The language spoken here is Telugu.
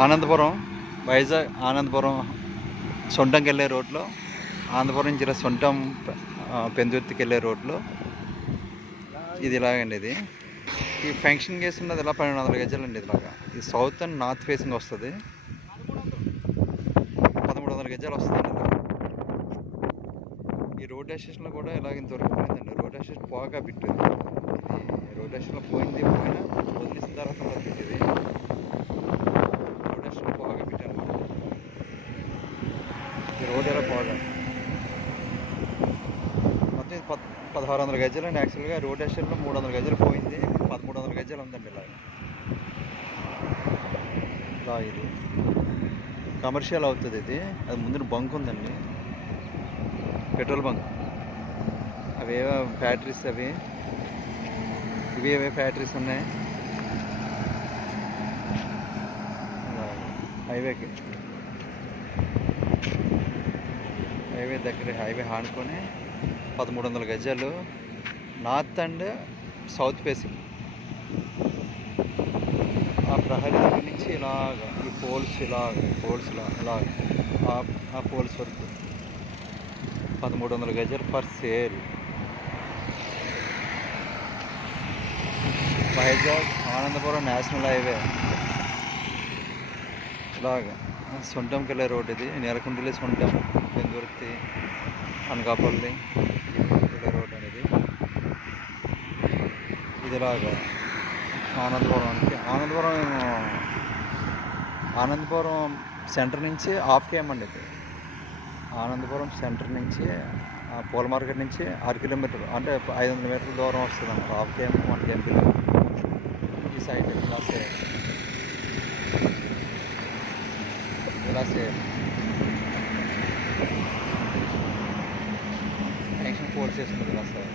ఆనందపురం, వైజాగ్ ఆనందపురం సొంటంకి వెళ్ళే రోడ్లో, ఆనందపురం నుంచి ఇలా సొంటం పెందుర్తికి వెళ్ళే రోడ్లో ఇది ఇలాగండి. ఇది ఈ ఫంక్షన్ కేసు ఉన్నది ఇలా 1200 గజాలండి. ఇలాగా ఇది సౌత్ అండ్ నార్త్ ఫేసింగ్ వస్తుంది. 1300 గజాలు వస్తుందండి. ఇలా ఈ రోడ్ ఎస్టేషన్లో కూడా ఇలాగ ఇంతవరకు పోయిందండి. రోడ్ ఎస్టేషన్ పోగా బిట్టు ఇది. రోడ్ ఎస్టేషన్లో పోయింది పోయినా వదిలేసిన తర్వాత ఉంటుంది బిట్ ఇది. రోడ్ ఎస్టేషన్ పోగా బిట్ అనమాట. ఈ రోడ్ ఎలా పోగా మొత్తం ఇది 1600 గజాలు అండి. యాక్చువల్గా రోడ్ ఎస్టేషన్లో 300 గజాలు పోయింది. 1300 గజాలు ఉందండి. ఇలా ఇది కమర్షియల్ అవుతుంది. ఇది అది ముందు బంక్ ఉందండి, పెట్రోల్ బంక్. అవేవో ఫ్యాక్టరీస్ అవి ఇవి ఏవే ఫ్యాక్టరీస్ ఉన్నాయి. హైవేకి హైవే దగ్గర హైవే ఆనుకొని 1300 గజాలు నార్త్ అండ్ సౌత్ ఫేసింగ్. ఆ ప్రహరీ దగ్గర నుంచి ఇలాగ ఈ పోల్స్ ఇలాగ ఆ పోల్స్ వరకు 1300 గజాలు for sale. Vizag Anandapuram national highway ఇలాగ సొంటంకి వెళ్ళే రోడ్. ఇది నీలకుంటలి సొంటం పెందుర్తి అనకాపల్లి వెళ్ళే రోడ్ అనేది. ఇది ఇలాగా ఆనందపురం సెంటర్ నుంచి హాఫ్ కేఎం అండి. ఇది ఆనందపురం సెంటర్ నుంచి పూల మార్కెట్ నుంచి 6 కిలోమీటర్లు అంటే 500 మీటర్ల దూరం వస్తుంది అన్నమాట. హాఫ్ కేఎం 1 కేఎం ఈ సైడ్ ఇలా సేమ్ యాక్షన్ ఫోర్స్ చేస్తుంది ఇలా సార్.